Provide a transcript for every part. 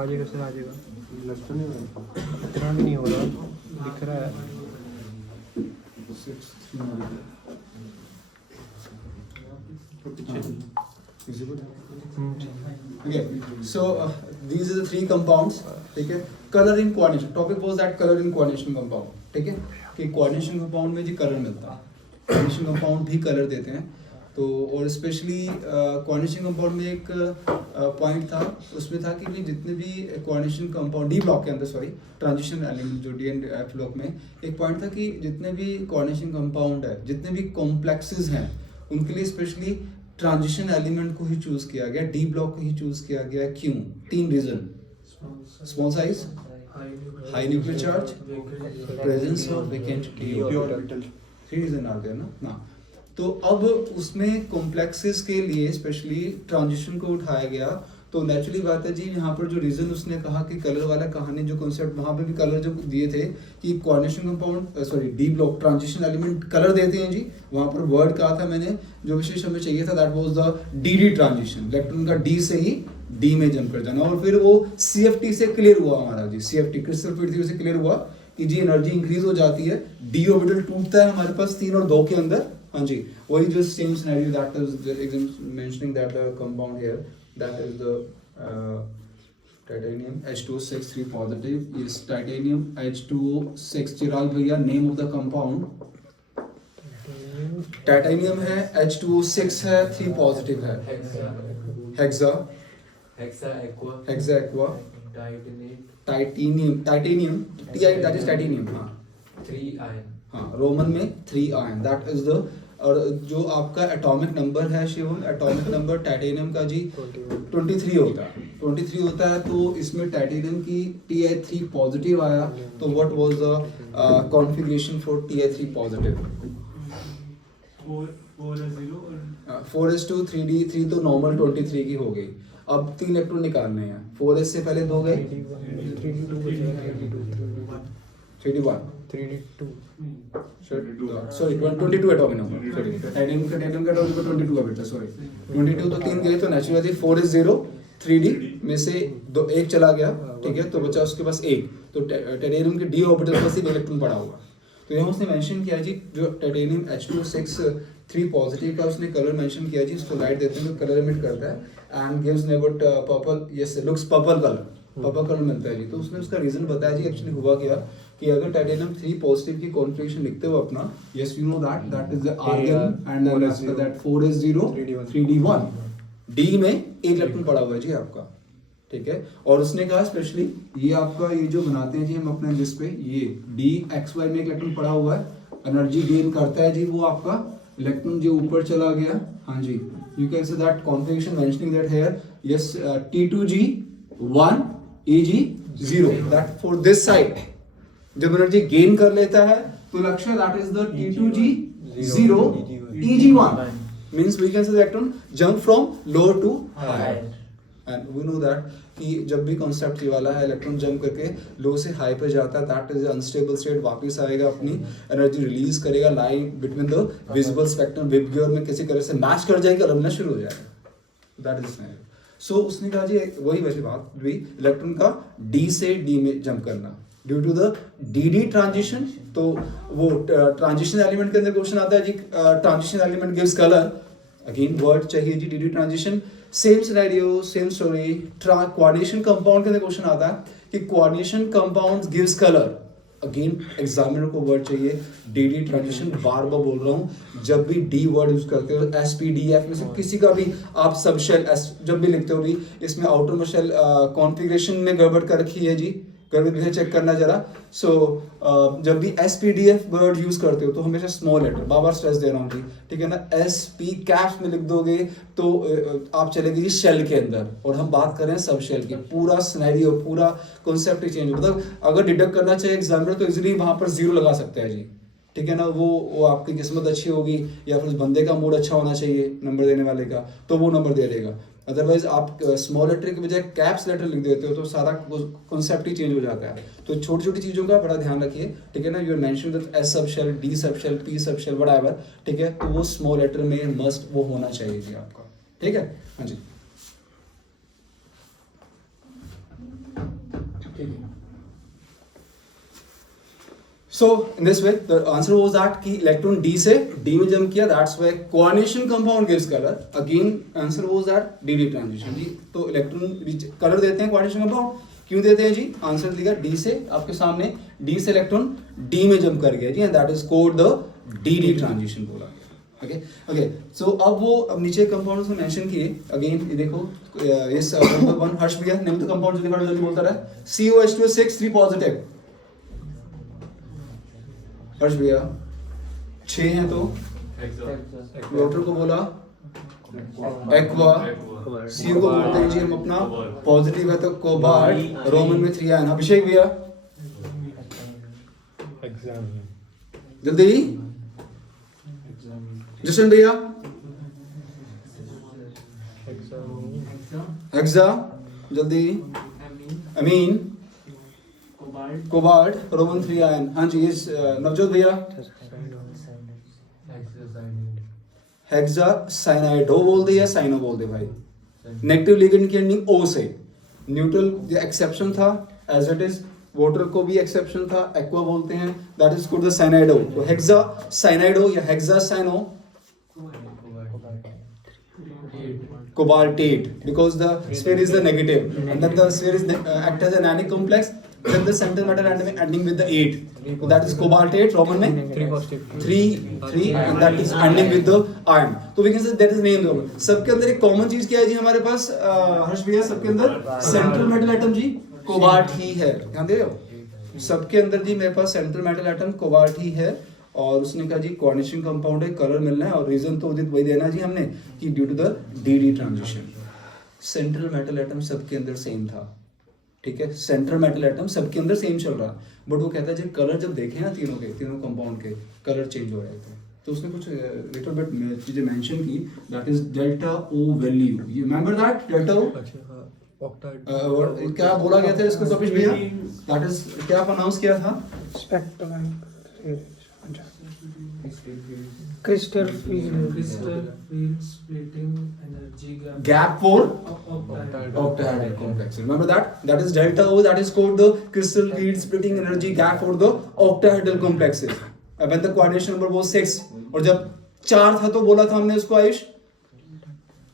आ जाएगा सर, आ जाएगा। लग नहीं रहा इतना भी नहीं हो रहा, दिख रहा है। 6 हम्म। Okay, so these are the three compounds. ठीक है, color in coordination. Topic was that color in coordination compound. ठीक है, कि coordination compound में जी color मिलता है, coordination compound भी color देते हैं। तो और स्पेशली coordination compound में एक पॉइंट था, उसमें था कि भाई जितने भी coordination compound डी ब्लॉक के अंदर, सॉरी ट्रांजिशन एलिमेंट जो डी एंड एफ ब्लॉक में एक पॉइंट था कि जितने भी coordination compound है, जितने भी complexes हैं, उनके लिए स्पेशली ट्रांजिशन एलिमेंट को ही चूज किया गया, डी ब्लॉक को ही चूज किया गया। क्यों? 3 reason: small size, high nuclear charge, presence of vacant D orbital. 3 reason आ गया ना। तो अब उसमें कॉम्प्लेक्सेस के लिए स्पेशली ट्रांजिशन को उठाया गया। तो नेचुरली बात है जी, यहाँ पर जो रीजन उसने कहा कि कलर वाला कहानी जो कॉन्सेप्ट, वहाँ पे भी कलर जो दिए थे कि coordination compound, sorry D block transition element colour देते हैं जी। वहाँ पर वर्ड कहा था मैंने, जो विशेष हमें चाहिए था, that was the D transition, electron का डी से ही डी में जंप कर जाना। और फिर वो CFT से क्लियर हुआ हमारा जी, CFT क्रिस्टल फिल्ड थ्योरी से क्लियर हुआ कि जी एनर्जी इंक्रीज हो जाती है, डी ऑर्बिटल टूटता है हमारे पास 3 और 2 के अंदर। हाँ जी, वही जो same scenario that is mentioning that compound here, that is the titanium H2O6 3 positive is titanium H2O6। चिराग भैया, name of the compound titanium है, H2O6 है, 3 पॉजिटिव है, hexa aqua titanium TI, that is titanium. हाँ 3 ion, हाँ Roman में 3 ion, that is the. और जो आपका एटॉमिक नंबर है शिवम, एटॉमिक नंबर टाइटेनियम का जी 23 होता है, 23 होता है। तो इसमें टाइटेनियम की Ti3 पॉजिटिव आया। तो what was the configuration for Ti3 positive? 4s2 3d, 3 तो नॉर्मल 23 की हो गई। अब 3 इलेक्ट्रॉन निकालने हैं, 4s से पहले 2 गए, 3d1 sorry 22 atomic number, sorry titanium का एटॉमिक नंबर 22 का बेटा, सॉरी 22 तो 3 गए। तो नेचुरली 4 is 0, 3d में से 1 चला गया, ठीक है, तो बचा उसके पास 1। तो टाइटेनियम के डी ऑर्बिटल पर सिर्फ इलेक्ट्रॉन पड़ा हुआ। तो यहाँ उसने मेंशन किया जी, जो टाइटेनियम H2O6 3 पॉजिटिव का उसने कलर मेंशन किया जी, उसको लाइट देते हैं तो कलर एमिट करता है एंड गिव्स नेबट purple, yes looks purple colour मिलता है जी। तो उसने उसका रीजन बताया जी, एक्चुअली हुआ क्या कि अगर टाइटेनियम 3 पॉजिटिव की कॉन्फ़िगरेशन लिखते हो अपना, yes you know that is the argon and then after that 4s0 3d1, D में 1 इलेक्ट्रॉन पड़ा हुआ है जी आपका, ठीक है। और उसने कहा स्पेशली ये आपका ये जो बनाते हैं जी हम अपने लिस्ट पे, ये DXY में 1 इलेक्ट्रॉन पड़ा हुआ है, एनर्जी गेन करता है जी वो आपका इलेक्ट्रॉन जो ऊपर चला गया। हाँ जी, you can say that configuration mentioning that here, yes T2G 1 EG 0, that for this side जब एनर्जी गेन कर लेता है तो लक्ष्य that is the T2G 0 EG 1 means we can say the electron jump from lower to high and we know that कि जब भी concept ये वाला है, इलेक्ट्रॉन जंप करके लो से हाई पे जाता है, दैट इज अनस्टेबल स्टेट, वापस आएगा, अपनी एनर्जी रिलीज करेगा, line between the visible spectrum VIBGYOR में किसी तरह से मैच कर जाएगा, लड़ना शुरू हो जाएगा, दैट इज सिनेरियो। सो उसने कहा जी वही वैसी बात भी, इलेक्ट्रॉन का डी से डी में जंप करना due to the D transition. तो वो ट्रांजिशन एलिमेंट के अंदर क्वेश्चन आता है जी, transition element gives colour, again word चाहिए जी D transition. Same scenario same story, coordination compound के अंदर क्वेश्चन आता है कि coordination compounds gives colour, again examiner को वर्ड चाहिए डी ट्रांजिशन। बार बार बोल रहा हूँ, जब भी डी वर्ड यूज करते हो SPDF में से किसी का भी आप सब शेल जब भी लिखते हो भी, इसमें आउटर में शेल कॉन्फ़िगरेशन में गड़बड़ कर रखी है जी, गड़बड़ चेक करना जरा। सो जब भी SPDF वर्ड यूज करते हो तो हमेशा स्मॉल लेटर, बार स्ट्रेस दे रहा हूँ जी, ठीक है ना। SP कैप्स में लिख दोगे तो आप चलेंगे जी शेल के अंदर, और हम बात कर रहे हैं सब शेल की। पूरा सिनेरियो पूरा कॉन्सेप्ट ही चेंज, मतलब अगर डिडक्ट करना चाहिए एग्जामिनर तो इजीली वहां पर 0 लगा सकते हैं जी, ठीक है ना। वो आपकी किस्मत अच्छी होगी या फिर उस बंदे का मूड अच्छा होना चाहिए नंबर देने वाले का, तो वो नंबर दे देगा। अदरवाइज आप स्मॉल लेटर के बजाय कैप्स लेटर लिख देते हो तो सारा कॉन्सेप्ट ही चेंज हो जाता है। तो छोटी छोटी चीज़ों का बड़ा ध्यान रखिए, ठीक है ना। You mention that S sub shell, D sub shell, P sub shell, whatever, ठीक है। तो वो स्मॉल लेटर में मस्ट वो होना चाहिए जी आपका, ठीक है। हाँ जी। So in this way, the answer was that कि इलेक्ट्रॉन D से D में जंप किया, that's why coordination compound gives color. Again answer was that DD transition जी. तो इलेक्ट्रॉन कलर देते हैं coordination compound, क्यों देते हैं जी? आंसर दिया D से, आपके सामने D से इलेक्ट्रॉन D में जंप कर गया जी, and that is called the DD transition बोला गया. Okay, so अब नीचे कंपाउंड्स में मेंशन किए. अगेन ये देखो, इस नंबर 1 हर्ष भैया नेम द कंपाउंड जो जल्दी बोलता रहा. COH2 6 3 positive. हर्ष भैया 6 हैं तो वॉटर को बोला एक्वा, सी को बोलते हैं जी हम अपना पॉजिटिव है तो कोबाल्ट, रोमन में 3 आयन. अभिषेक भैया जल्दी, जशन भैया हेक्सा जल्दी, अमीन कोबाल्ट, रोमन 3 आयन. हाँ जी, इस नवजोत भैया हेक्सा साइनाइड, हो बोल दे या साइनो बोल दे भाई. नेगेटिव लिगेंड की एंडिंग ओ से. न्यूट्रल एक्सेप्शन था, एज इट इज वाटर को भी एक्सेप्शन था, एक्वा बोलते हैं, that is called the cyanido. तो हेक्सा साइनाइडो या hexa cyano cobaltate, because the sphere is the negative and then the sphere is act as an anionic complex, then the central metal atom ending with the 8, so that is cobaltate. Roman में 3 and that is ending with the iron. तो we can say that is name दो. सबके अंदर एक common चीज क्या है जी हमारे पास हर्ष भैया? सबके अंदर सेंट्रल मेटल एटम जी कोबाल्ट ही है. ध्यान दे रहे हो? सबके अंदर जी मेरे पास सेंट्रल मेटल एटम कोबाल्ट ही है. और उसने कहा जी कोऑर्डिनेशन कंपाउंड है, कलर मिलना है, और रीजन तो उदित वही देना जी हमने कि due to the D D transition. Central metal atom सबके अंदर सेम था, ठीक है, सेंट्रल मेटल एटम सबके अंदर सेम चल रहा, बट वो कहता है जब कलर जब देखे ना तीनों कंपाउंड के कलर चेंज हो रहे थे, तो उसने कुछ लिटिल बिट चीजें मेंशन की. That is delta O value. You remember that delta O? क्या बोला गया था इसको कपिश भैया? दैट इज क्या प्रोनाउंस किया था? Spectrum crystal field splitting energy gap for octahedral complex. Remember that is delta O, that is called the crystal field splitting energy gap for the octahedral complexes. When the coordination number was 6 और जब 4 था तो बोला था हमने उसको Ayush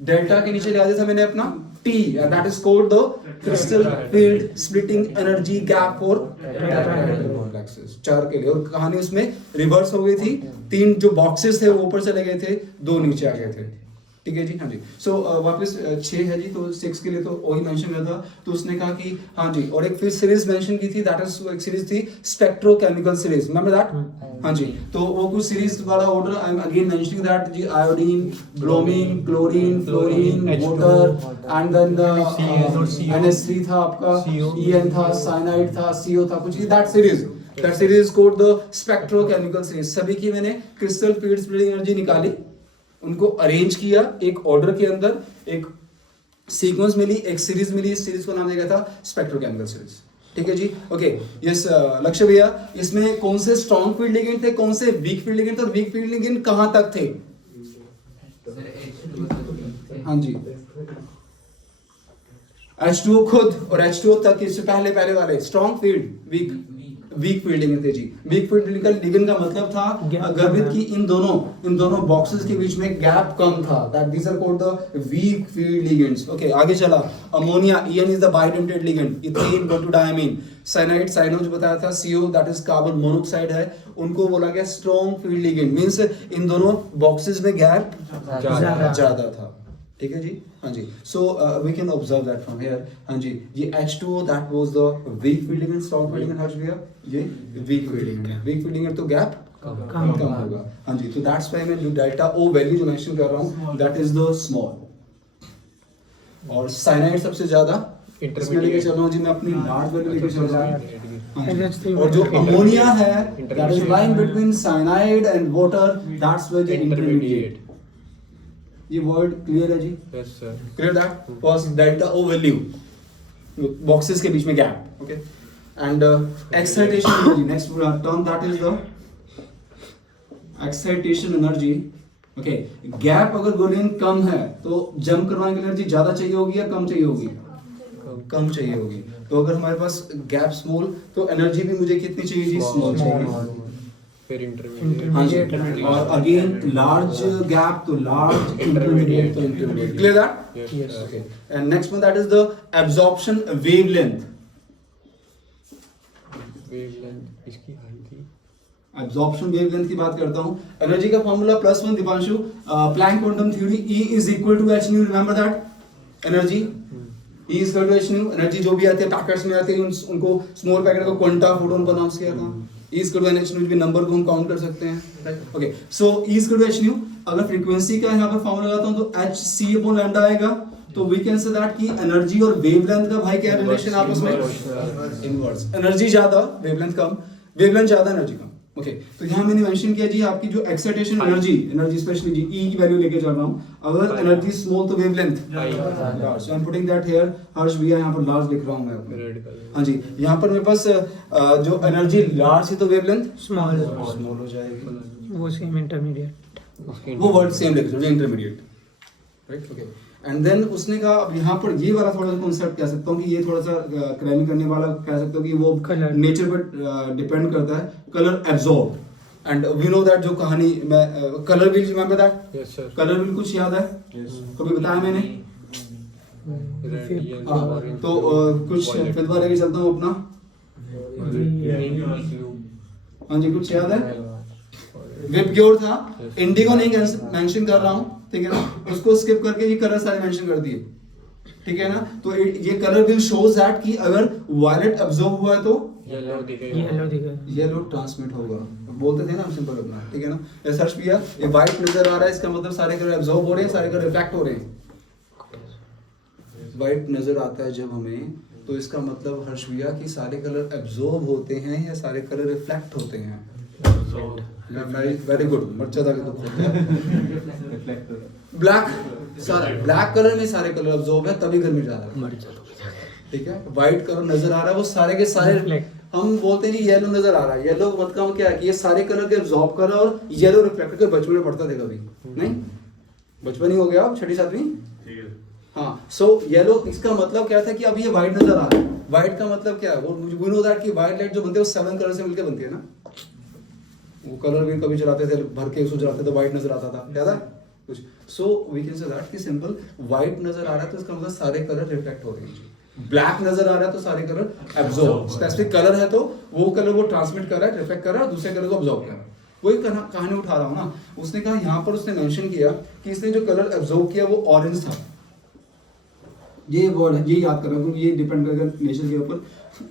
delta के नीचे लगा दिया था मैंने अपना T, and that is called the crystal field splitting energy gap for octahedral complexes. 4 के लिए. और कहानी उसमें रिवर्स हो गई थी. 3 जो बॉक्सेस थे वो ऊपर चले गए थे, 2 नीचे आ गए थे. ठीक है जी. हाँ जी. सो वापस 6 है जी, तो 6 के लिए तो वही मेंशन किया था. तो उसने कहा कि हाँ जी, और एक फिर सीरीज मेंशन की थी, दैट इज एक सीरीज थी स्पेक्ट्रोकेमिकल सीरीज. Remember that? हाँ जी. तो वो कुछ सीरीज वाला order I am again mentioning that जी, iodine, bromine, chlorine, fluorine, water, and then NH3 था आपका, EN था, साइनाइड था, CO था, कुछ that series. That series is called the spectrochemical series. सभी की मैंने क्रिस्टल फील्ड स्प्लिटिंग एनर्जी निकाली, उनको अरेंज किया एक ऑर्डर के अंदर, एक सीक्वेंस मिली, एक सीरीज मिली. इस सीरीज को नाम दिया गया था स्पेक्ट्रोकेमिकल सीरीज. ठीक है जी. ओके. यस लक्ष्य भैया, इसमें कौन से स्ट्रॉन्ग फील्ड लिगेंड थे, कौन से वीक फील्ड लिगेंड थे, और वीक फील्ड लिगेंड कहां तक थे? हाँ जी, H2O खुद और H2O तक. इससे पहले वाले स्ट्रॉन्ग फील्ड, वीक फील्डिंग थे जी. वीक फील्डिंग का लिगेंड का मतलब था गर्भित की इन दोनों बॉक्सेस के बीच में गैप कम था. That these are called the weak field ligands. Okay, आगे चला. Ammonia, EN is the bidentate ligand. Ethane गो टू डायमीन. साइनाइड, साइनो जो बताया था, CO that is carbon monoxide है, उनको बोला गया स्ट्रॉन्ग फील्ड लिगेंड. मींस इन दोनों बॉक्सेस में गैप ज्यादा था. ठीक है जी. हाँ जी. So we can observe that from here. हाँ जी, ये H2O that was the weak field ligand, strong field ligand. Harsh भैया ये वीक फील्ड लिगेंड है. वीक फील्ड लिगेंड तो गैप कम होगा. हाँ जी. तो दैट्स व्हाई मैं जो डेल्टा O वैल्यू जो मेंशन कर रहा हूं, दैट इज द स्मॉल. और साइनाइड सबसे ज्यादा इसमें लेके चल रहा हूं जी, मैं अपनी लार्ज वैल्यू लेके चल रहा हूं. और जो अमोनिया है, that is lying between cyanide and water, that's why the intermediate. ये वर्ड क्लियर है जी? Yes sir. Clear that first delta O value boxes के बीच में gap. Okay. And excitation energy, next term that is the excitation energy. Okay. Gap अगर गोलियन कम है तो जंप करवाने की एनर्जी ज्यादा चाहिए होगी या कम चाहिए होगी? कम चाहिए होगी. तो अगर हमारे पास गैप स्मॉल तो एनर्जी भी मुझे कितनी चाहिए जी, स्मॉल चाहिए। फिर इंटरमीडिएट। हाँ जी, और अगेन लार्ज गैप तो लार्ज, इंटरमीडिएट तो intermediate. Clear that? Yes. Okay. And next one that is the absorption wavelength. Wavelength इसकी हाई थी। एब्जॉर्प्शन वेवलेंथ की बात करता हूं। एनर्जी का formula +1 Deepanshu, Planck quantum theory, E is equal to h nu, remember that. Energy E is equal to h nu. Energy जो भी आती है पैकेट्स में आती है उनको स्मॉल पैकेट को क्वांटा फोटोन प्रोनाउंस किया था। E is equal to h nu, भी नंबर को हम काउंट कर सकते हैं। Okay, so E is equal to h nu. अगर फ्रीक्वेंसी का यहां पर फार्मूला लगाता हूं तो h c अपॉन लैम्डा आएगा। तो वी कैन से दैट कि एनर्जी और वेवलेंथ का भाई क्या रिलेशन आपस में? इनवर्स। एनर्जी ज्यादा, वेवलेंथ कम, वेवलेंथ ज्यादा, एनर्जी कम। ओके, तो यहाँ मैंने मेंशन किया जी आपकी जो एक्साइटेशन एनर्जी स्पेशली जी E की वैल्यू लेके चल रहा हूँ। अगर एनर्जी स्मॉल तो wavelength, so I am putting that here. Harsh भैया यहाँ पर लार्ज लिख रहा हूँ मैं। Red colour. हाँ जी, यहाँ पर मेरे पास जो एनर्जी लार्ज है तो वेवलेंथ स्मॉल स्मॉल हो जाएगी। वो सेम इंटरमीडिएट, वो वर्ड सेम लिख दो, intermediate, right. Okay, and then उसने कहा अब यहाँ पर ये वाला थोड़ा सा कॉन्सेप्ट कह सकता हूँ कि ये थोड़ा सा क्रैमिंग करने वाला कह सकता हूँ कि वो Color. नेचर पर डिपेंड करता है। Colour absorb, and we know that जो कहानी मैं colour wheel, remember that? Yes sir. Colour wheel कुछ याद है? कभी बताया मैंने? रेड येलो हाँ, ऑरेंज। तो कुछ फिर बार लेके चलता हूँ अपना। हाँ जी, कुछ याद है? विबग्योर था, इंडिगो नहीं मेंशन कर रहा हूँ, ठीक है ना, उसको स्किप करके ये कलर सारे मेंशन कर दिए, ठीक है ना। तो ये कलर विल शोज दैट कि अगर वायलेट अब्जॉर्ब हुआ है तो येलो दिखेगा। येलो दिखेगा। येलो ट्रांसमिट होगा, बोलते थे ना हम सिंपल अपना, ठीक है ना। ये सर्च किया, ये व्हाइट नजर आ रहा है, इसका मतलब सारे कलर अब्जॉर्ब हो रहे हैं, सारे कलर रिफ्लेक्ट हो रहे हैं। व्हाइट नजर आता है जब हमें, तो इसका मतलब हर्ष भैया कि सारे कलर अब्जॉर्ब होते हैं या सारे कलर रिफ्लेक्ट होते हैं? वेरी गुड, मर्चा था कि तो ब्लैक, सारे ब्लैक कलर में सारे कलर अब्जॉर्ब है, तभी घर में जा रहा है, ठीक है। व्हाइट कलर नजर आ रहा है, वो सारे के सारे Reflect. हम बोलते हैं जी येलो नजर आ रहा है। येलो का मतलब क्या है कि ये सारे कलर के अब्जॉर्ब कर रहा है और येलो रिफ्लेक्ट करके। बचपन में पढ़ता थे कभी नहीं? बचपन ही हो गया, अब 6ठी 7वीं। हाँ, सो येलो इसका मतलब क्या था कि अब ये व्हाइट नजर आ रहा है। व्हाइट का मतलब क्या है? वो वी नो दैट कि व्हाइट लाइट जो बनती है वो 7 कलर से मिलकर बनती है ना। वो कलर भी कभी चलाते थे, भर के उसको चलाते थे, व्हाइट नजर आता था, याद है कुछ? So we can say that कि सिंपल व्हाइट नजर आ रहा है तो इसका मतलब सारे कलर रिफ्लेक्ट हो रहे हैं। ब्लैक नजर आ रहा है तो सारे कलर एब्जॉर्ब, स्पेसिफिक कलर है तो वो कलर वो ट्रांसमिट कर रहा है, रिफ्लेक्ट कर रहा है, दूसरे कलर को एब्जॉर्ब कर रहा है। वही कहानी उठा रहा हूँ ना। उसने कहा यहाँ पर उसने मेंशन किया कि इसने जो कलर एब्जॉर्ब किया वो ऑरेंज था। ये वर्ड है, ये याद कर रहा हूँ, ये डिपेंड करेगा नेचर के ऊपर।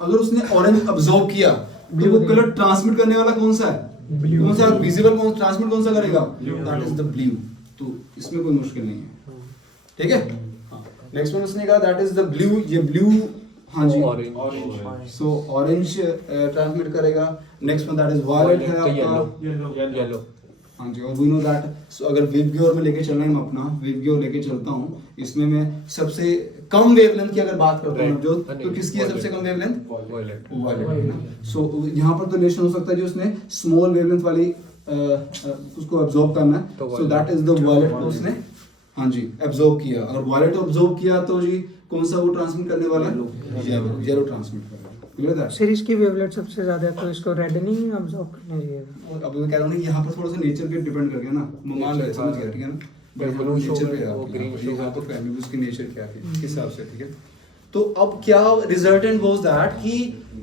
अगर उसने ऑरेंज एब्जॉर्ब किया तो वो कलर ट्रांसमिट करने वाला कौन सा है? Blue. कौन सा विजिबल, कौन ट्रांसमिट कौन सा करेगा? That is the blue. तो इसमें कोई मुश्किल नहीं है, ठीक है। नेक्स्ट वन उसने कहा दैट इज द ब्लू, ये ब्लू, हाँ जी, ऑरेंज। सो ऑरेंज ट्रांसमिट करेगा। Next one that is violet है आपका, येलो। हाँ जी, और वी नो दैट। सो अगर विबग्योर में लेके चलना है, हम अपना विबग्योर लेके चलता हूँ, इसमें मैं सबसे कम वेवलेंथ की अगर बात करता हूँ जो, तो किसकी है सबसे कम वेवलेंथ? वायलेट। वायलेट है ना। सो यहाँ पर तो रिलेशन हो सकता है जो उसने स्मॉल वेवलेंथ वाली उसको एब्जॉर्ब करना है, तो so that is the violet को उसने, हाँ जी, एब्जॉर्ब किया। अगर वायलेट एब्जॉर्ब किया तो जी कौन सा वो ट्रांसमिट करने वाला है? येलो ट्रांसमिट करेगा। क्लियर है? सीरीज की वेवलेट सबसे ज्यादा है तो इसको रेड नहीं अब्सॉर्ब करना चाहिए। अब मैं कह रहा हूँ यहाँ पर थोड़ा सा नेचर पे डिपेंड करके ना, मान रहे समझ गया, ठीक है ना। बट यहाँ पर नेचर पे वो green show यहाँ पर फैमिली उसकी नेचर क्या है किस हिसाब से, ठीक है। तो अब क्या रिजल्टेंट वाज दैट कि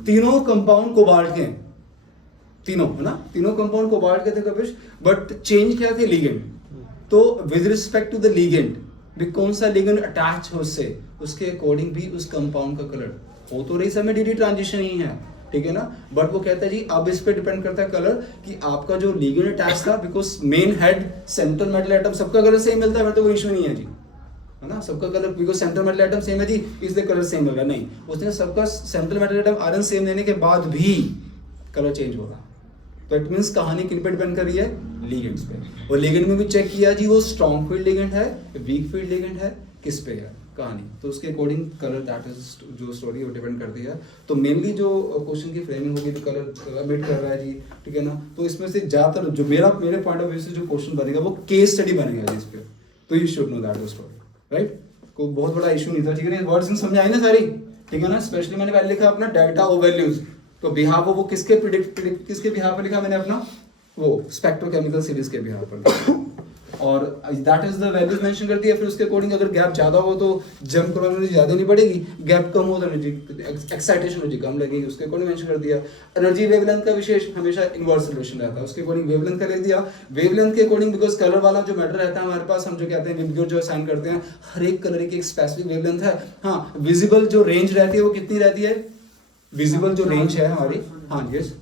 तीनों कंपाउंड कोबाल्ट के हैं, तीनों, है ना, तीनों कंपाउंड कोबाल्ट के थे कपिश, बट चेंज क्या थे? लिगेंड। तो with respect to the ligand भी कौन सा लिगेंड अटैच हो उससे, उसके अकॉर्डिंग भी उस कंपाउंड का कलर हो तो रही समय डी ट्रांजिशन ही है, ठीक है ना। बट वो कहता है जी अब इस पे डिपेंड करता है कलर कि आपका जो लिगेंड अटैच था, because main head central metal atom सबका कलर सेम मिलता है, फिर तो कोई इशू नहीं है जी, है ना। सबका colour because central metal atom same है जी, इसलिए कलर सेम मिल रहा, नहीं, उसने सबका central metal atom iron same लेने के बाद भी कलर चेंज हो रहा। तो इट मींस कहानी किन पे डिपेंड कर रही है? लिगेंड्स पे। और लिगेंड में भी चेक किया जी वो स्ट्रॉन्ग फील्ड लिगेंड है, वीक फील्ड लिगेंड है, किस पे है कहानी, तो उसके अकॉर्डिंग कलर दैट इज जो स्टोरी वो डिपेंड करती है। तो मेनली जो क्वेश्चन की फ्रेमिंग होगी तो कलर अमिट कर रहा है जी, ठीक है ना। तो इसमें से ज्यादातर जो मेरे पॉइंट ऑफ व्यू से जो क्वेश्चन बनेगा वो केस स्टडी बनेगा जी इस पे, तो you should know that story, right. कोई बहुत बड़ा इशू नहीं था, ठीक है ना। वर्ड्स समझ आई ना सारी? ठीक है ना। स्पेशली मैंने पहले लिखा अपना डेल्टा ओ वैल्यूज, तो बिहाफ वो किसके प्रिडिक्ट किसके बिहाफ पर लिखा मैंने अपना, वो स्पेक्ट्रोकेमिकल सीरीज के बिहाफ पर लिखा, और that is the values mention कर दिया। फिर उसके अकॉर्डिंग अगर गैप ज्यादा हो तो जंप करने एनर्जी ज्यादा नहीं पड़ेगी, गैप कम हो तो एनर्जी एक्साइटेशन एनर्जी कम लगेगी, उसके अकॉर्डिंग मेंशन कर दिया। एनर्जी वेवलेंथ का विशेष हमेशा इनवर्स रिलेशन रहता है, उसके अकॉर्डिंग वेवलेंथ का लिख दिया। वेवलेंथ के अकॉर्डिंग बिकॉज कलर वाला जो मैटर रहता है हमारे पास, हम जो कहते हैं विबग्योर जो असाइन करते हैं, हर एक कलर की एक स्पेसिफिक वेवलेंथ है। हाँ, विजिबल जो रेंज रहती है वो कितनी रहती है, विजिबल जो रेंज है हमारी, हाँ यस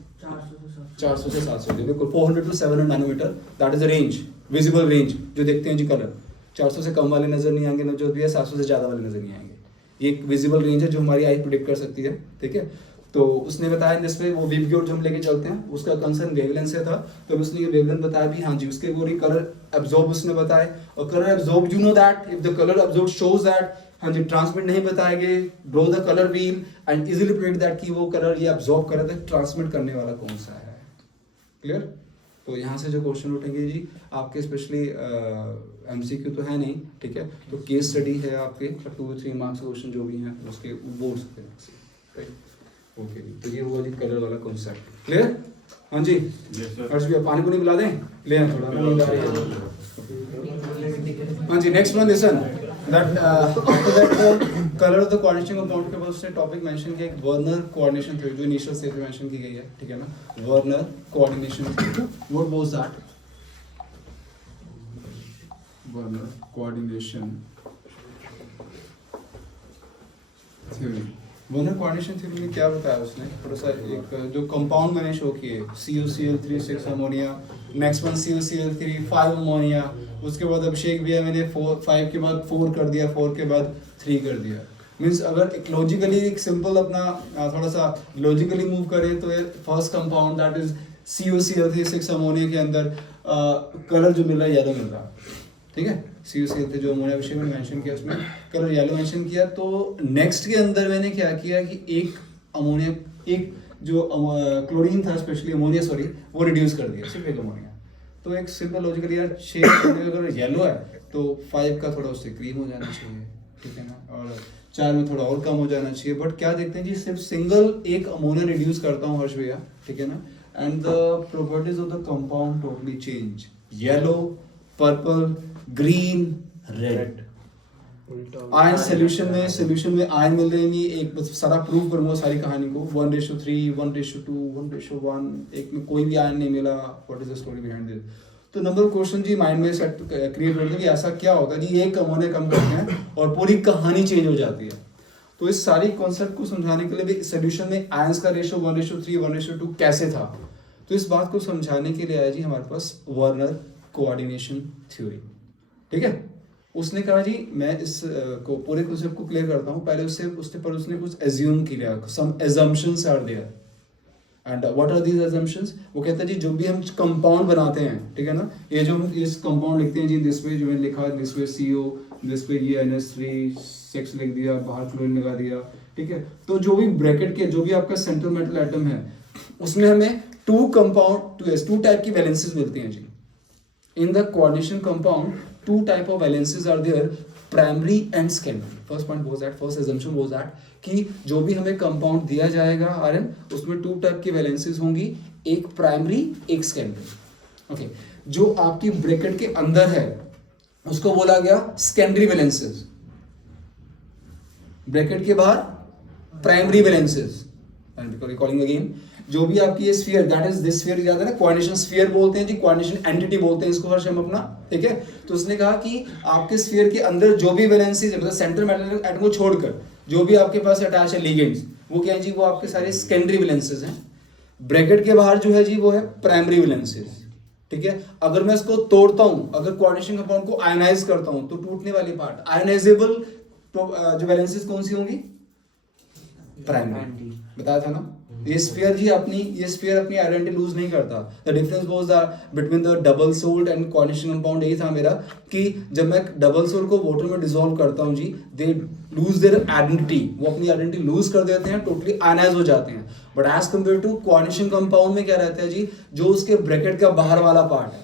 400 से 700, बिल्कुल 400 to 700 nanometre, that is the range, visible range जो देखते हैं जी कलर। 400 से कम वाले नजर नहीं आएंगे, जो भी है 700 से ज़्यादा वाले नजर नहीं आएंगे। ये एक विजिबल रेंज है जो हमारी आई प्रिडिक्ट कर सकती है, ठीक है। तो उसने बताया जिसमें वो विबग्योर जो हम लेके चलते हैं उसका कंसर्न वेवलेंथ से था, तो उसने ये वेवलेंथ बताया भी, हाँ जी उसके पूरी कलर एब्जॉर्ब उसने बताए, और colour absorb you know that if the colour absorb shows that, हाँ जी ट्रांसमिट नहीं बताएंगे, draw the colour wheel and easily predict that कि वो कलर ये एब्जॉर्ब कर रहा था, ट्रांसमिट करने वाला कौन सा है। क्लियर। तो यहाँ से जो क्वेश्चन उठेंगे जी आपके, स्पेशली एमसीक्यू तो है नहीं, ठीक है, तो केस स्टडी है आपके 2-3 मार्क्स क्वेश्चन जो भी हैं उसके बोर्ड सकते हैं। ओके जी, तो ये हुआ जी कलर वाला कॉन्सेप्ट। क्लियर। हाँ जी हर्ष भैया पानी को नहीं पिला दें, ले आए थोड़ा नींद आ रही है। हाँ जी next one listen that after that colour of the coordination compound के बाद उसने टॉपिक मेंशन किया एक वर्नर कोऑर्डिनेशन थ्योरी, जो इनिशियल स्टेज में मेंशन की गई है, ठीक है ना, Werner coordination. What was that, Werner coordination theory. Werner coordination theory में क्या बताया उसने, थोड़ा सा एक जो कंपाउंड मैंने शो किए, CuCl3 6 ammonia, next one CuCl3 5 ammonia, उसके बाद अभिषेक भी है मैंने 5 के बाद 4 कर दिया, 4 के बाद 3 कर दिया। मीन्स अगर एक लॉजिकली एक सिंपल अपना थोड़ा सा लॉजिकली मूव करें तो ये first compound that is CuCl3 6 ammonia के अंदर कलर जो मिल रहा है येलो मिल रहा है, ठीक है। CuCl3 जो अमोनिया विषय में मेंशन किया उसमें कलर येलो मेंशन किया। तो नेक्स्ट के अंदर मैंने क्या किया कि एक अमोनिया, एक जो क्लोरीन था स्पेशली अमोनिया सॉरी, वो रिड्यूस कर दिया, सिर्फ एक अमोनिया। तो एक सिंपल लॉजिकल यार 6 अगर येलो है तो 5 का थोड़ा उससे क्रीम हो जाना चाहिए, ठीक है ना, और 4 में थोड़ा और कम हो जाना चाहिए। बट क्या देखते हैं जी सिर्फ सिंगल एक अमोनिया रिड्यूस करता हूँ हर्ष भैया, ठीक है ना, and the properties of the compound totally change, yellow, purple, green, red. Ion solution में आयन मिल रहे नहीं, एक बस सारा प्रूव करूंगा सारी कहानी को, 1:3 1:2 1:1, एक में कोई भी आयन नहीं मिला, what is the story behind this. तो नंबर क्वेश्चन जी माइंड में सेट क्रिएट करते हैं कि ऐसा क्या होता है जी, एक अमोनिया कम करते हैं और पूरी कहानी चेंज हो जाती है। तो इस सारी कॉन्सेप्ट को समझाने के लिए भी सोल्यूशन में आयंस का रेशियो 1:3 1:2 कैसे था, तो इस बात को समझाने के लिए आया जी हमारे पास वर्नर कोऑर्डिनेशन थ्योरी, ठीक है। उसने कहा जी मैं इस को पूरे कॉन्सेप्ट को क्लियर करता हूँ, पहले उसने कुछ एज्यूम किया, some assumptions are there, and what are these assumptions। वो कहता है जी जो भी हम कंपाउंड बनाते हैं, ठीक है ना, ये जो हम इस कंपाउंड लिखते हैं जी, दिस पे जो मैंने लिखा है दिस पे CO, दिस पे ये NH3 6 लिख दिया, बाहर क्लोरीन लगा दिया, ठीक है। तो जो भी ब्रैकेट के जो भी आपका सेंट्रल मेटल एटम है उसमें हमें 2 टाइप की वैलेंसीज मिलती हैं जी। In the coordination compound, 2 type of valences are there, primary and secondary. First assumption was that कि जो भी हमें कंपाउंड दिया जाएगा आरएन उसमें 2 टाइप की वैलेंसीज होंगी, एक प्राइमरी एक सेकेंडरी। ओके, जो आपकी ब्रैकेट के अंदर है उसको बोला गया सेकेंडरी वैलेंसीज, ब्रैकेट के बाहर प्राइमरी वैलेंसीज। रिकॉलिंग अगेन, जो भी आपकी ये sphere that is this sphere याद है ना, कोऑर्डिनेशन स्फीयर बोलते हैं जी, कोऑर्डिनेशन एंटिटी बोलते हैं इसको हर्ष हम अपना, ठीक है। तो उसने कहा कि आपके स्फीयर के अंदर जो भी वैलेंसीज है, मतलब सेंट्रल मेटल एटम को छोड़कर जो भी आपके पास अटैच है लिगेंड्स, वो क्या है जी, वो आपके सारे सेकेंडरी वैलेंसीज हैं। ब्रैकेट के बाहर जो है जी वो है प्राइमरी वैलेंसीज, ठीक है। अगर मैं इसको तोड़ता हूं, अगर कोऑर्डिनेशन कंपाउंड को आयनाइज करता हूं तो टूटने वाली पार्ट आयनाइजेबल जो वैलेंसीज कौन सी होंगी, प्राइमरी, बताया था ना। ये स्फीयर अपनी आइडेंटिटी लूज नहीं करता। The difference was between the double salt and coordination compound यही था मेरा, कि जब मैं डबल सोल्ट को वाटर में डिसॉल्व करता हूं जी, दे लूज देयर आइडेंटिटी, वो अपनी आइडेंटिटी लूज कर देते हैं, टोटली आयनाइज हो जाते हैं। But as compare to coordination compound में क्या रहता है जी, जो उसके ब्रैकेट का बाहर वाला पार्ट है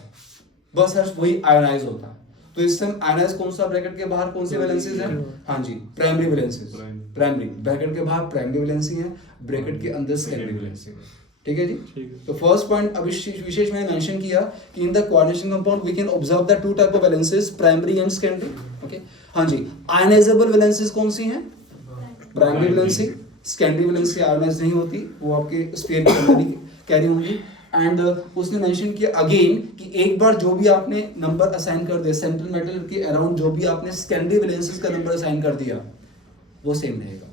बस हर वही आयनाइज होता है। तो इस टाइम आयनाइज कौन सा ब्रैकेट के बाहर कौन सी वैलेंसीज है? हाँ जी, प्राइमरी वैलेंसीज। प्राइमरी ब्रैकेट के बाहर प्राइमरी वैलेंसी है, ब्रैकेट के अंदर सेकेंडरी वैलेंसी है। ठीक है जी। तो फर्स्ट पॉइंट अभी विशेष मैंने मेंशन किया कि in the coordination compound we can observe the two type of valencies, primary and secondary. Okay, हाँ जी। आयनाइजेबल वैलेंसीज कौन सी हैं? Primary valency. Secondary valency ionise नहीं होती, वो आपके स्फीयर के अंदर ही कैरी होंगी। एंड उसने मेंशन किया अगेन कि एक बार जो भी आपने नंबर असाइन कर दिया सेंट्रल मेटल के अराउंड, जो भी आपने सेकेंडरी वैलेंसीज का नंबर असाइन कर दिया वो सेम रहेगा,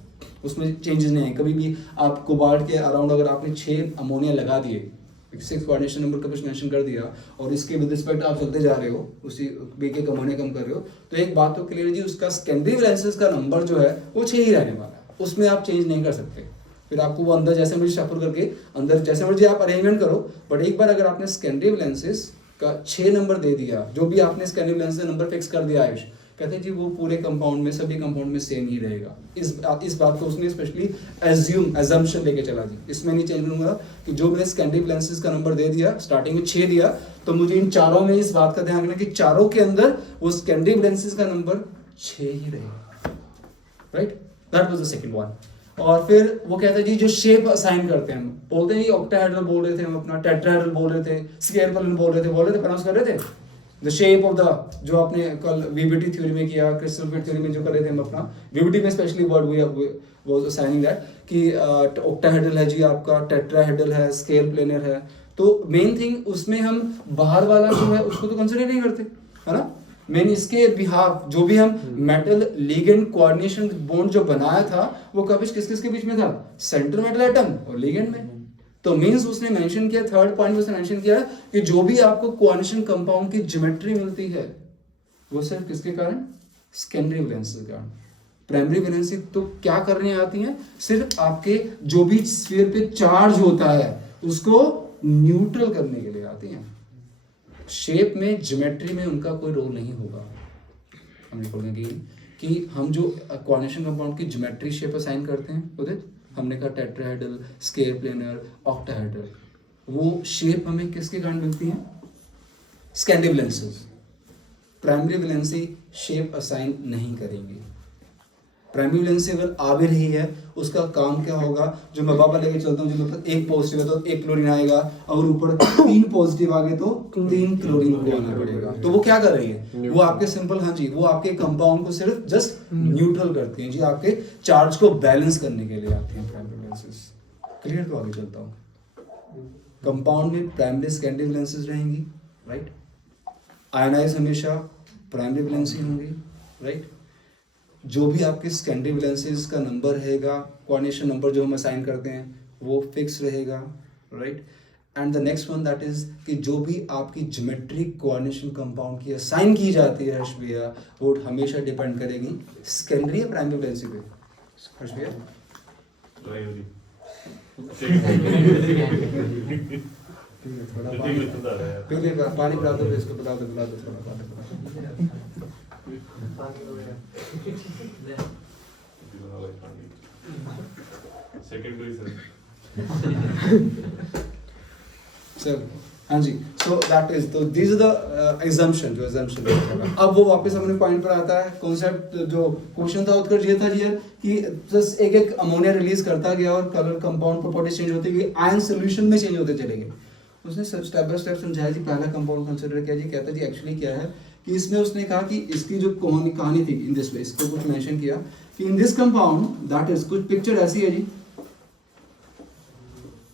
उसमें चेंजेस नहीं है। कभी भी आप कोबाल्ट के अराउंड अगर आपने 6 अमोनिया लगा दिए, 6 कोऑर्डिनेशन नंबर का कुछ मेंशन कर दिया और इसके विद रिस्पेक्ट आप चलते जा रहे हो, उसी एक अमोनिया कम कर रहे हो, तो एक बात तो क्लियर है जी, उसका सेकेंडरी वैलेंसीज का नंबर जो है वो 6 ही रहने वाला है, उसमें आप चेंज नहीं कर सकते। फिर आपको वो अंदर जैसे मर्जी शफल करके अंदर जैसे मर्जी आप अरेंजमेंट करो, बट एक बार अगर आपने सेकेंडरी वैलेंसीज का 6 नंबर दे दिया, जो भी आपने सेकेंडरी वैलेंसीज नंबर फिक्स कर दिया आयुष, कहते हैं जी वो पूरे कंपाउंड में सभी कंपाउंड में सेम ही रहेगा। इस बात को उसने स्पेशली एजम्पशन लेके चला जी, इसमें नहीं चेंज करूंगा कि जो मैंने सेकेंडरी वैलेंसीज का नंबर दे दिया, स्टार्टिंग में 6 दिया, तो मुझे इन चारों में इस बात का ध्यान रखना कि चारों के अंदर वो सेकेंडरी वैलेंसीज का नंबर 6 ही रहेगा। Right, that was the second one. और फिर वो कहते हैं जी जो शेप असाइन करते हैं, हम बोलते हैं ऑक्टाहेड्रल बोल रहे थे, हम अपना टेट्राहेड्रल बोल रहे थे, स्क्वायर पैटर्न बोल रहे थे, प्रोनाउंस कर रहे थे द शेप ऑफ द, जो आपने कल वीबीटी थ्योरी में किया, क्रिस्टल फिट थ्योरी में जो कर रहे थे हम अपना, वीबीटी में specially word we was assigning that कि ऑक्टाहेड्रल है जी आपका, टेट्राहेड्रल है, स्क्वायर प्लेनर है। तो मेन थिंग उसमें हम बाहर वाला जो है उसको तो कंसीडर नहीं करते, है ना। मेन इसके बिहाफ जो भी हम मेटल लिगेंड कोऑर्डिनेशन बॉन्ड जो बनाया था वो कभी किस किस के बीच में था? सेंट्रल मेटल एटम और लिगेंड में। तो मींस उसने मेंशन किया, थर्ड पॉइंट उसने मेंशन किया कि जो भी आपको कोऑर्डिनेशन कंपाउंड की ज्योमेट्री मिलती है वो सिर्फ किसके कारण? सेकेंडरी वैलेंसी के कारण। प्राइमरी वैलेंसी तो क्या करने आती है? सिर्फ आपके जो भी स्फीयर पे चार्ज होता है उसको न्यूट्रल करने के लिए आती है। शेप में, ज्योमेट्री में उनका कोई रोल नहीं होगा। हम बोलेंगे कि हम जो कोऑर्डिनेशन कंपाउंड की ज्योमेट्री शेप असाइन करते हैं, उदित हमने कहा टेट्राहेड्रल, स्क्वायर प्लेनर, ऑक्टाहेड्रल, वो शेप हमें किसके कारण मिलती है? Secondary valencies. Primary valency shape assign नहीं करेंगे। प्राइमरी वैलेंसी अगर आ भी रही है उसका काम क्या होगा? जो मैं वापस लेके चलता हूँ, जो मतलब एक पॉजिटिव है तो एक क्लोरीन आएगा, और ऊपर 3 पॉजिटिव आ गए तो 3 क्लोरीन को आना पड़ेगा। तो वो क्या कर रही है? वो आपके सिंपल, हाँ जी, वो आपके कंपाउंड को सिर्फ जस्ट न्यूट्रल करती हैं जी, आपके चार्ज को बैलेंस करने के लिए आती हैं प्राइमरी वैलेंसीज। क्लियर? तो आगे चलता हूँ। कंपाउंड में प्राइमरी सेकेंडरी वैलेंसीज रहेंगी, राइट। आयनाइज हमेशा प्राइमरी वैलेंसी होंगी, राइट। जो भी आपके सेकेंडरी वैलेंसीज का नंबर रहेगा, कोऑर्डिनेशन नंबर जो हम असाइन करते हैं वो फिक्स रहेगा, right. And the next one that is कि जो भी आपकी ज्योमेट्रिक कोऑर्डिनेशन कंपाउंड की असाइन की जाती है हर्ष भैया, वो हमेशा डिपेंड करेगी सेकेंडरी या प्राइमरी वैलेंसी पे। हर्ष भैया पानी पिला दो, इसको पिला दो थोड़ा पानी। सर हाँ जी, सो दैट इज, तो दिस इज द एग्जम्पशन, जो एग्जम्पशन। अब वो वापस अपने पॉइंट पर आता है। कॉन्सेप्ट जो क्वेश्चन था उत्तर ये था जी कि जस्ट एक एक अमोनिया रिलीज करता गया और कलर कंपाउंड प्रॉपर्टीज चेंज होती गई, आयन सॉल्यूशन में चेंज होते चले गए। उसने स्टेप बाय स्टेप समझाया जी, पहला कंपाउंड कंसीडर किया जी, कहता जी एक्चुअली क्या है कि इसमें उसने कहा कि इसकी जो कहानी थी इन दिस वे, इसको कुछ मेंशन किया कि in this compound that is, कुछ पिक्चर ऐसी है जी,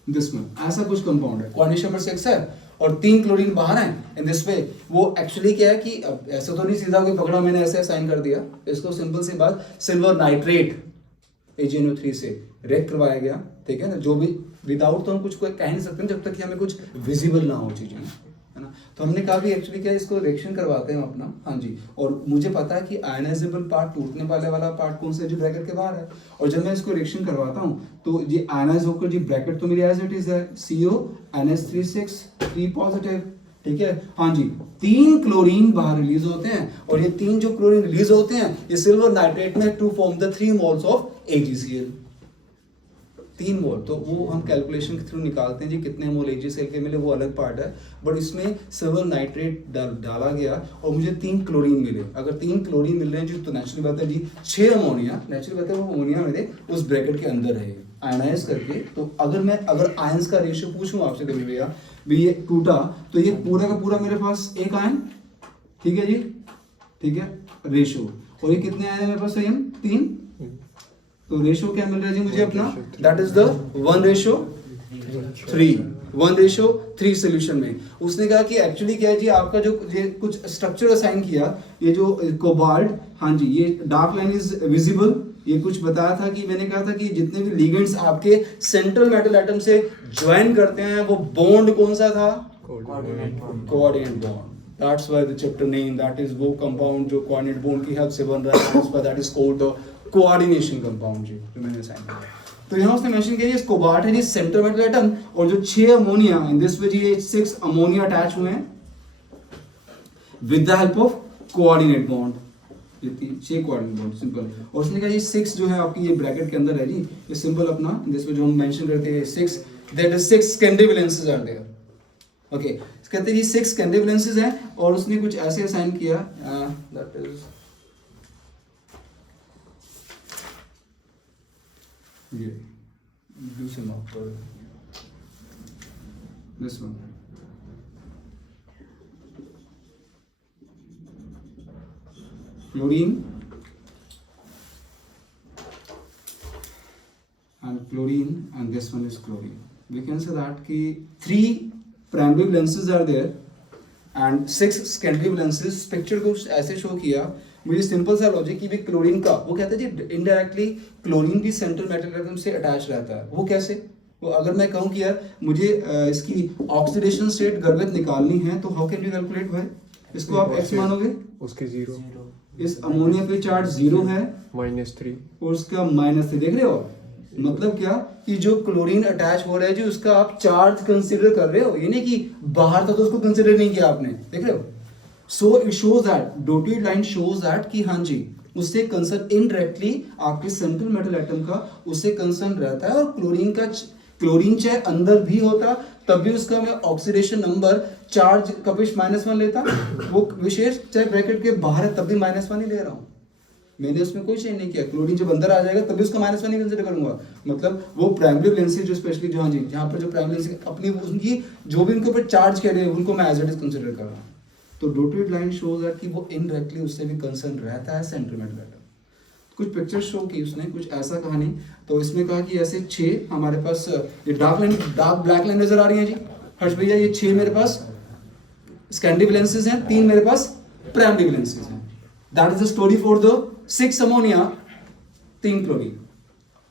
दिस में ऐसा कुछ कंपाउंड है, कोऑर्डिनेशन नंबर 6 है और 3 क्लोरीन बाहर हैं इन दिस वे। वो एक्चुअली क्या है कि अब ऐसा तो नहीं सीधा कोई पकड़ा मैंने ऐसे असाइन कर दिया इसको, सिंपल सी बात, सिल्वर नाइट्रेट AgNO3 से रेक करवाया गया, ठीक है ना। जो भी विदाउट तो हम कुछ कोई कह नहीं सकते जब तक कि हमें कुछ विजिबल ना हो चीजें, है ना। तो हमने कहा भी एक्चुअली क्या इसको रिएक्शन करवाते हैं अपना, हाँ जी। और मुझे पता है कि आयनाइजेबल पार्ट, टूटने वाला पार्ट कौन सा है, जो ब्रैकेट के बाहर है। और जब मैं इसको रिएक्शन करवाता हूँ तो ये आयनाइज होकर जी ब्रैकेट तो मेरी एज इट इज है, CO NH3 3 पॉजिटिव, ठीक है, हाँ जी। 3 क्लोरीन बाहर रिलीज होते हैं और ये 3 जो क्लोरीन रिलीज होते हैं ये सिल्वर नाइट्रेट में to form the 3 moles of AgCl। 3 mole, तो वो हम कैलकुलेशन के थ्रू निकालते हैं जी कितने मोल AgCl मिले, वो अलग पार्ट है। बट इसमें सिल्वर नाइट्रेट डाला गया और मुझे 3 क्लोरीन मिले। अगर 3 क्लोरीन मिल रहे हैं जी तो नेचुरली बात है जी 6 अमोनिया, नेचुरली बात है वो अमोनिया मेरे उस ब्रैकेट के अंदर है आयनाइज करके। तो अगर आयंस का रेशियो पूछूं आपसे कभी भैया भी ये टूटा तो ये पूरा का पूरा मेरे पास एक आयन, ठीक है जी, ठीक है, रेशियो। और ये कितने आयन है मेरे पास, सेम 3। तो रेशियो क्या मिल रहा है जी मुझे अपना, दैट इज द 1:3, 1:3 सोल्यूशन में। उसने कहा कि एक्चुअली क्या है जी, आपका जो ये कुछ स्ट्रक्चर असाइन किया, ये जो कोबाल्ट, हाँ जी, ये डार्क लाइन इज विजिबल। ये कुछ बताया था कि मैंने कहा था कि जितने भी लिगेंड्स आपके सेंट्रल मेटल एटम से ज्वाइन करते हैं वो बॉन्ड कौन सा था, coordinate bond. That's why the chapter name, that is वो कंपाउंड जो कोऑर्डिनेट बॉन्ड की हेल्प से बन रहा है, that is called the coordination compound जी, जो मैंने असाइन किया। तो यहाँ उसने मेंशन किया इस कोबाल्ट है जी सेंट्रल मेटल एटम, और जो 6 अमोनिया इन दिस वे जी, ये 6 अमोनिया अटैच हुए हैं with the help of coordinate bond. ये 6 कोऑर्डिनेट बॉन्ड सिंपल। और उसने कहा ये 6 जो है आपकी ये ब्रैकेट के अंदर है जी, ये सिंपल अपना इन दिस वे जो हम मेंशन करते हैं 6, that is 6 secondary valences are there. Okay, कहते हैं ये 6 सेकेंडरी वैलेंसेस हैं। और उसने कुछ ऐसे असाइन किया, दैट इज ये दूसरे मार्क पर this one, chlorine and chlorine, and this one is chlorine. We can say that कि 3 primary valences are there and 6 secondary valences। Picture को ऐसे शो किया, मुझे सिंपल सा लॉजिक कि भी क्लोरीन का, वो कहते हैं जी इनडायरेक्टली क्लोरीन भी सेंट्रल मेटल एटम से अटैच रहता है। वो कैसे, वो अगर मैं कहूँ कि यार मुझे इसकी ऑक्सीडेशन स्टेट गर्भित निकालनी है, तो हाउ कैन यू कैलकुलेट भाई, इसको आप x मानोगे, उसके 0 इस अमोनिया पे चार्ज 0 है -3 और उसका -3, देख रहे हो, मतलब क्या कि जो क्लोरीन अटैच हो रहा है जी उसका आप चार्ज कंसीडर कर रहे हो, ये नहीं कि बाहर था तो उसको कंसीडर नहीं किया आपने, देख रहे हो। So it shows that, dotted line shows that कि हाँ जी उससे कंसर्न इनडायरेक्टली आपके सेंट्रल मेटल एटम का उससे कंसर्न रहता है। और क्लोरीन चाहे अंदर भी होता तब भी उसका मैं ऑक्सीडेशन नंबर चार्ज कपिश -1 लेता, वो विशेष चाहे ब्रैकेट के बाहर है तब भी -1 ही ले रहा हूँ, मैंने उसमें कोई चेंज नहीं किया। क्लोरीन जब अंदर आ जाएगा तभी उसका -1 ही कंसीडर करूंगा। मतलब वो प्राइमरी वैलेंसी जो स्पेशली जो, हाँ जी, जहाँ पर जो प्राइमरी वैलेंसी अपनी उनकी जो भी उनके ऊपर चार्ज कर रहे हैं उनको मैं एज इट इज कंसीडर कर रहा हूँ। तो डॉटेड लाइन शोज दैट कि वो इनडायरेक्टली उससे भी कंसर्न रहता है सेंट्रल मेटल एटम। कुछ पिक्चर शो की उसने, कुछ ऐसा कहानी। तो इसमें कहा कि ऐसे 6 हमारे पास ये डार्क ब्लैक लाइन नजर आ रही है जी हर्ष भैया, ये 6 मेरे पास सेकेंडरी वैलेंसेस हैं, 3 मेरे पास प्राइमरी वैलेंसेस हैं। That is the story for the 6 ammonia 3 chlorine.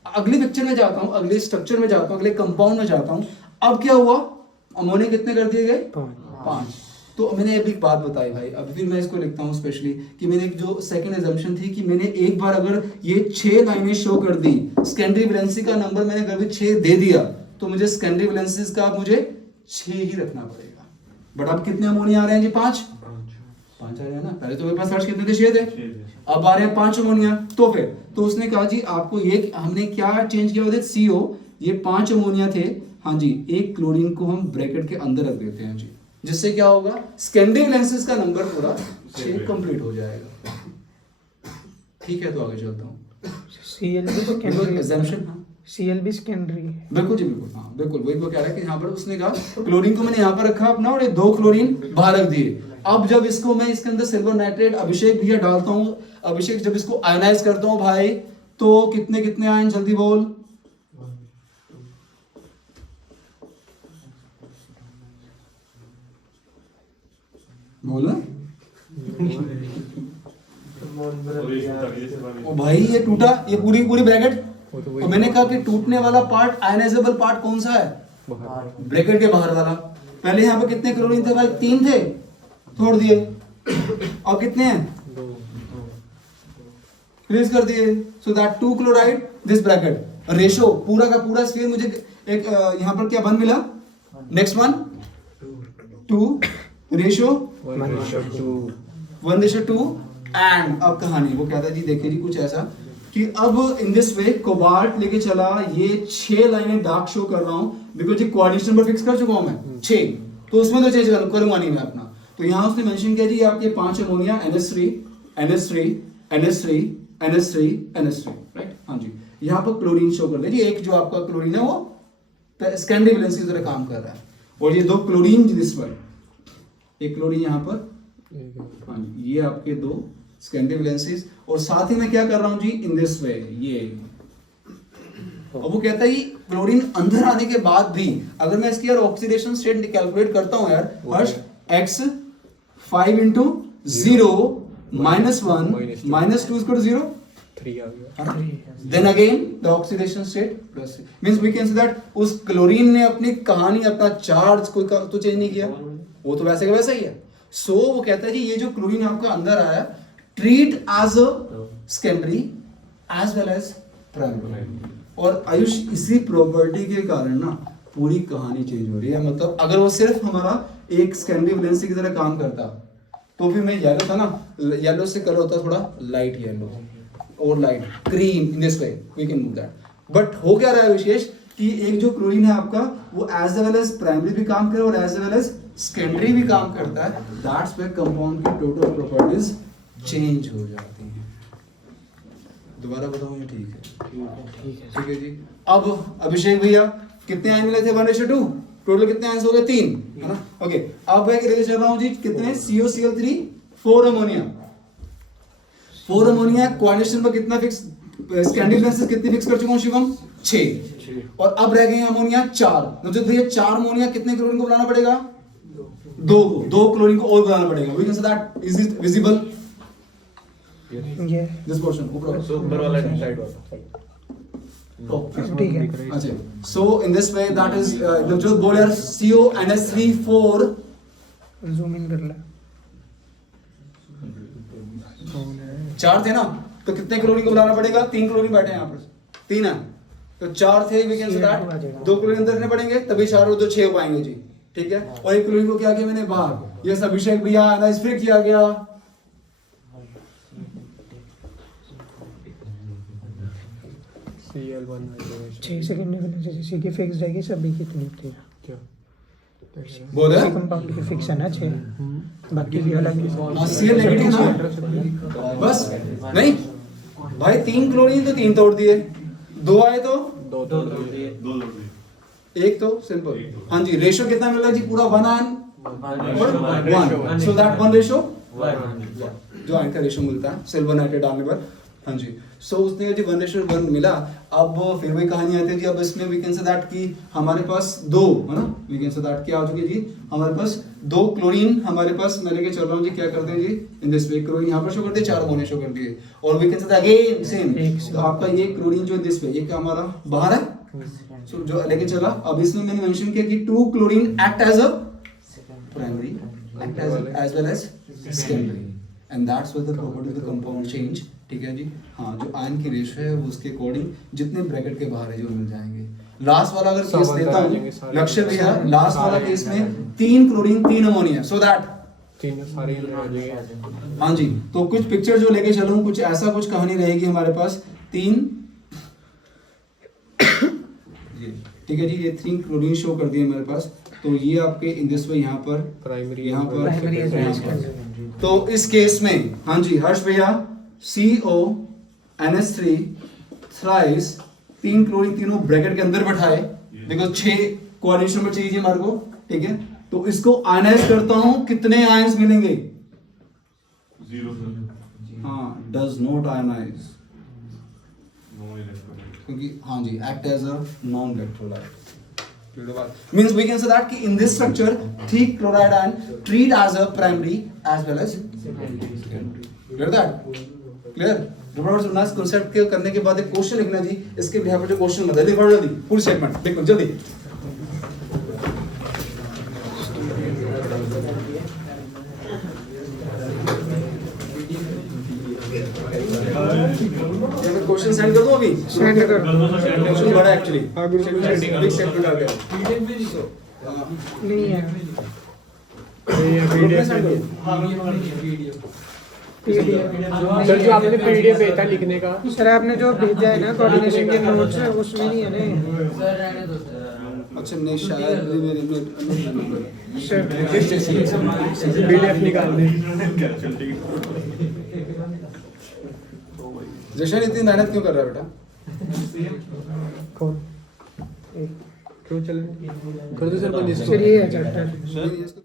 अगली पिक्चर में जाता हूं, अगले स्ट्रक्चर में जाता हूं, अगले कंपाउंड में जाता हूं। अब क्या हुआ, अमोनिया कितने कर दिए गए, 5। तो मैंने अभी एक बात बताई भाई, अब फिर मैं इसको लिखता हूं स्पेशली कि मैंने एक जो सेकंड एजम्पशन थी कि मैंने एक बार अगर ये 6 लाइनें शो कर दी, सेकेंडरी वैलेंसी का नंबर मैंने अगर भी 6 दे दिया तो मुझे सेकेंडरी वैलेंसीज का मुझे 6 ही रखना पड़ेगा। बट अब कितने अमोनिया आ रहे हैं जी, 5 आ रहे हैं ना। पहले तो मेरे पास फर्स्ट कितने थे, 6 थे, अब आ रहे हैं 5 अमोनिया। तो फिर तो उसने कहा जी आपको ये हमने क्या चेंज किया होता CO, ये 5 अमोनिया थे, हाँ जी, एक क्लोरीन को हम ब्रैकेट के अंदर रख देते हैं जी, जिससे क्या होगा सेकेंडरी वैलेंसेस का नंबर पूरा 6 कंप्लीट हो जाएगा। ठीक है, तो आगे चलता हूँ। CLB सेकेंडरी, एग्जाम्पशन, हाँ CLB सेकेंडरी, बिल्कुल जी बिल्कुल, हाँ बिल्कुल वही वो कह रहा है कि यहाँ पर उसने कहा क्लोरीन को मैंने यहाँ पर रखा अपना और ये 2 क्लोरीन बाहर रख दिए। अब जब इसको मैं इसके अंदर सिल्वर नाइट्रेट अभिषेक भैया डालता हूँ, अभिषेक जब इसको आयनाइज करता हूँ भाई, तो कितने कितने आयन, जल्दी बोल, बोलो। ओ भाई ये टूटा, ये पूरी पूरी ब्रैकेट। और मैंने कहा कि टूटने वाला पार्ट, आयनाइजेबल पार्ट कौन सा है, ब्रैकेट के बाहर वाला। पहले यहाँ पे कितने क्लोरीन थे भाई, 3 थे, छोड़ दिए। अब कितने हैं, रिलीज कर दिए। So that 2 chloride this bracket ratio पूरा का पूरा स्फीयर मुझे एक यहाँ पर क्या बन मिला, नेक्स्ट वन 2 रेशो 1:2। एंड अब कहानी वो कहता है जी, देखिए जी कुछ ऐसा कि अब इन दिस वे कोबाल्ट लेके चला, ये 6 लाइनें डार्क शो कर रहा हूं बिकॉज ये कोऑर्डिनेशन नंबर फिक्स कर चुका हूं मैं 6, तो उसमें तो चेंज करूंगा नहीं मैं अपना। तो यहां उसने मेंशन किया जी आपके 5 ammonia NH3 NH3 NH3 NH3 NH3 right. हाँ जी, यहाँ पर क्लोरीन शो कर दे जी, एक जो आपका क्लोरीन है वो स्कैंडिनेवियन वैलेंस की तरह काम कर रहा है, और ये 2 क्लोरीन दिस पर, एक क्लोरीन यहाँ पर, हाँ जी, ये आपके 2 स्कैंडिनेवियन वैलेंसीज, और साथ ही मैं क्या कर रहा हूँ जी इन दिस वे ये। अब वो कहता है कि क्लोरीन अंदर आने के बाद भी अगर मैं इसकी यार ऑक्सीडेशन स्टेट कैलकुलेट करता हूँ यार हर्ष, x 5 into 0 minus 1 minus 2 is equal to 0, 3 आ गया। then again the oxidation state plus means we can say that उस क्लोरीन ने अपनी कहानी अपना चार्ज कोई तो चेंज नहीं किया, वो तो वैसे का वैसा ही है। सो वो कहता है कि ये जो क्लोरीन आपका अंदर आया treat as a secondary as well as primary, और आयुष इसी प्रॉपर्टी के कारण ना पूरी कहानी चेंज हो रही है। मतलब अगर वो सिर्फ हमारा एक सेकेंडरी वैलेंसी की तरह काम करता तो फिर मैं येलो था ना, येलो से कलर होता थोड़ा लाइट येलो और light cream, in this way we can do that. But हो क्या रहा है विशेष कि एक जो क्लोरीन है आपका वो एज वेल एज प्राइमरी भी काम करे और एज वेल एज सेकेंडरी भी काम करता है, दैट्स व्हाई कंपाउंड की टोटल प्रॉपर्टीज चेंज हो जाती हैं। दोबारा बताऊं ये ठीक है? ठीक है जी। अब अभिषेक भैया कितने आयन मिले थे 1:2, टोटल कितने आयन हो गए 3, है ना? ओके, अब मैं लेके चल रहा हूं जी कितने COCl3 4 अमोनिया, 4 अमोनिया कोऑर्डिनेशन पर कितना फिक्स, स्कैंडिनेवियन वैलेंसीज कितनी फिक्स कर चुका हूं शिवम 6, और अब रह गए अमोनिया 4। मतलब भैया 4 अमोनिया कितने क्लोरीन को बुलाना पड़ेगा? 2 क्लोरीन को और बुलाना पड़ेगा। We can say that is it visible this portion ऊपर वाला साइड वाला। ठीक है। अच्छा, so in this way that is जो बोल यार CONH3 4 जूम इन कर ले। 4 थे ना, तो कितने क्लोरीन को बुलाना पड़ेगा? 3 क्लोरीन बैठे हैं यहाँ पर, 3 है तो 4 थे, we can say that 2 chlorine अंदर रखने पड़ेंगे तभी 4 और 2 6 हो पाएंगे जी। ठीक है, और एक क्लोरीन को क्या किया मैंने बाहर, ये अभिषेक भैया एनालाइज फिर किया गया, Cl1 6 सेकंड में किसी की फिक्स रहेगी, सभी कितनी थी क्या बोल किसी कंपाउंड की फिक्स है ना 6, बाकी की अलग Cl नेगेटिव ना, बस नहीं भाई 3 क्लोरीन तो 3 तोड़ दिए, 2 आए तो 2 एक तो सिंपल। हाँ जी, रेशो कितना मिल रहा है जी? पूरा 1 आयन 1, सो दैट 1 रेशो जो आयन का रेशो मिलता है सिल्वर नाइट्रेट डालने पर। हाँ जी, सो उसने जी 1:1 मिला। अब फिर वही कहानी आती है जी, अब इसमें वी कैन से दैट कि हमारे पास 2 है ना, वी कैन से दैट क्या हो चुकी है जी, हमारे पास 2 क्लोरीन हमारे पास, मैं लेके चल रहा हूँ जी, क्या करते हैं जी इन दिस वे, क्लोरीन यहाँ पर शो करते हैं, 4 अमोनिया शो कर दिए, और we can say again same, तो आपका ये क्लोरीन जो दिस वे, ये क्या हमारा बाहर है, सो जो लेके चला। अब इसमें मैंने मेंशन किया कि 2 chlorine act as a primary as well as secondary, and that's where the property of the compound change। ठीक है जी। हाँ, जो आयन की रेशो है वो उसके अकॉर्डिंग जितने ब्रैकेट के बाहर है जो मिल जाएंगे। लास्ट वाला अगर केस लेता हूँ लक्ष्य भैया, लास्ट वाला केस में 3 क्लोरीन 3 अमोनिया, सो दैट 3 सारे आ जाएंगे। हाँ जी, तो कुछ पिक्चर जो लेके चलूँ, कुछ ऐसा कुछ कहानी रहेगी हमारे पास 3 ठीक है जी, ये 3 क्लोरीन शो कर दिए मेरे पास, तो ये आपके इन दिस वे यहाँ पर प्राइमरी, यहाँ पर प्राइमरी है यहाँ पर। तो इस केस में हाँ जी हर्ष भैया CONH3 थ्राइस 3 क्लोरीन तीनों ब्रैकेट के अंदर बैठाए, बिकॉज 6 कोऑर्डिनेशन में चाहिए हमारे को। ठीक है, तो इसको आयनाइज करता हूं, कितने आयंस मिलेंगे? 0 हाँ, डज नॉट आयनाइज, क्योंकि हाँ जी act as a non electrolyte. Means we can say that in this structure 3 chloride ion treat as a primary as well as secondary. Clear that? Clear? Reverse उन्नास concept के करने के बाद एक question लिखना जी, इसके बिहाफ पर जो क्वेश्चन बता जल्दी फटाफट जल्दी पूरी स्टेटमेंट देखो जल्दी। क्वेश्चन सेंड कर दो अभी, सेंड कर क्वेश्चन बड़ा एक्चुअली हाँ बिल्कुल बिग स्टेटमेंट आ गया नहीं है वीडियो PDF सर जो आपने पीडीएफ भेजा था लिखने का सर आपने जो भेजा है ना कोऑर्डिनेशन के नोट्स उसमें नहीं है ना अच्छा नहीं शायद मेरे सर पीडीएफ निकाल दे जशन इतनी मेहनत क्यों कर रहा है बेटा? कौन क्यों चल कर दो सर बंद इसको सर ये है चैप्टर नहीं, इसको